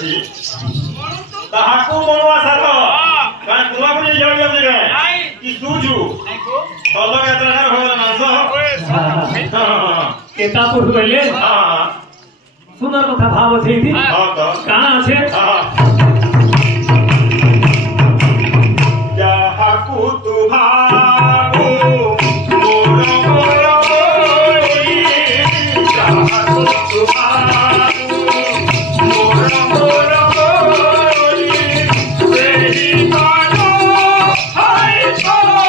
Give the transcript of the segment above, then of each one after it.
ଅଛି ତାହାକୁ ମନୁଆ ସାର କାଁ ତୁମା ପୁଣି ଜଳି ଯାଉଛି ରେ କି ସୁଜୁ ଭଲ କେତେଟା ଭଲ ମାଂସ केता पुरुष कहले सुंदर कथा भाव छै थी काना छै जाहाकु तु भावो मोर मोर बोली जाहाकु तु भावो मोर मोर बोली तेरी कानो हाय छोरो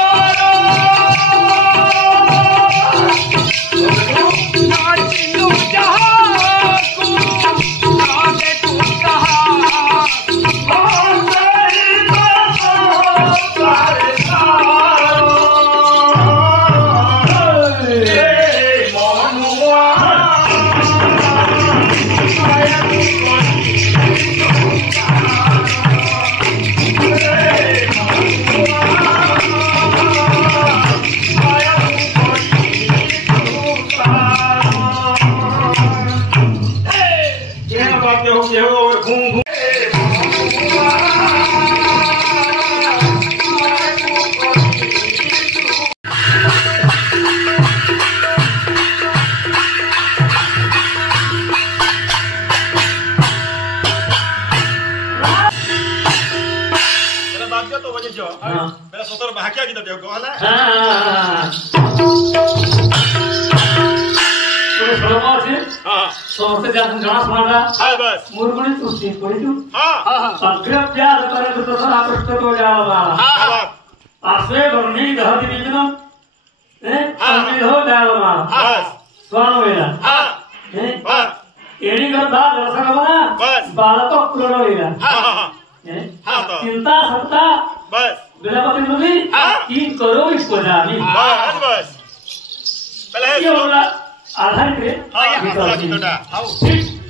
नाचिनु जाहाकु नाचे तू कहा मेरा सोतर भाग्य की तो देखो हला तोरे सरमा छै सोते जान जाना सुनाडा हां बस मुरगुणी तुसी कोई तू हां अग्र प्यार करे तो तोरा कष्ट हो जाला बाला हां आसे बरनी दहति बिजन आसे हो जाला बाला बस स्वान होइला हां हां एडी गर्दा रसगमना बस बालक पूर्ण होइला हां हां चिंता सत्ता बस बेलापति नदी तीन करो इसको जानी बस बस पहले ये होला आधार करे हां हां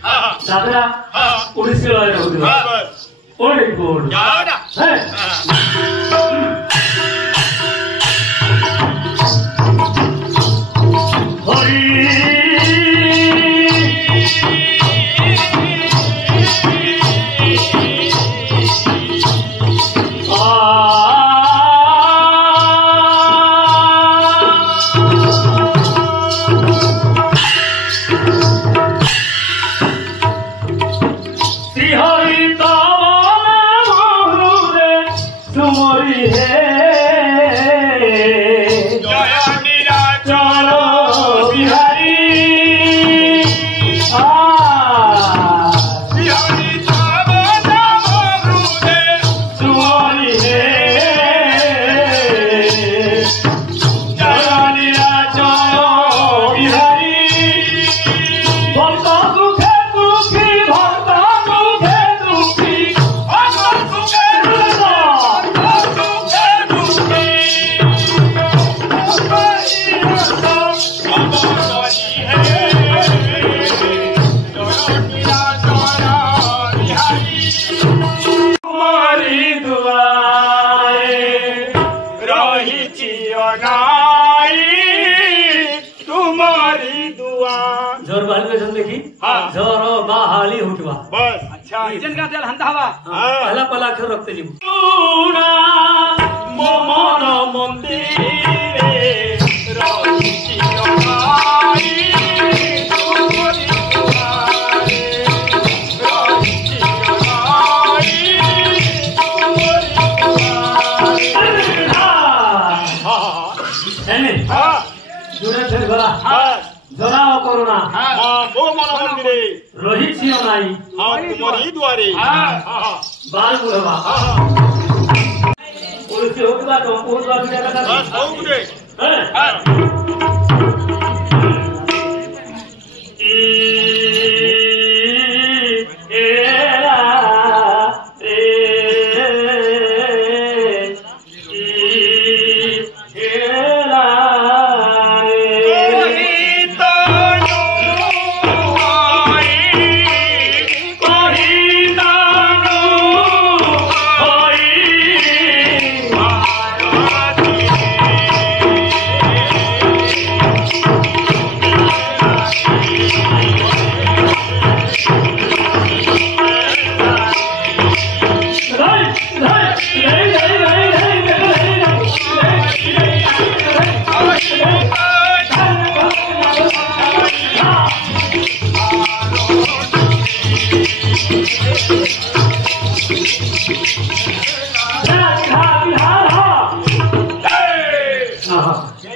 हां हां दादा हां पुलिस के वाले हो गए बस ओल्ड गोल्ड जाओ ना है जोरो बाहाली उठवा बस अच्छा किचन का तेल हंता हवा पहला पहला अक्षर रखते जी मोमन मंदिरे रहिछि रमाई तुमरी दुआरे रहिछि रमाई तुमरी दुआरे हां हां जुरे थे गला हां जराओ करुणा हां मोमन मंदिरे रहिछि नाई हां तुमरी दुआरे हां बाल बुलवा हां पुलिस होगा तो पुलिस वाले क्या करता बस हो गए हां हाँ हाँ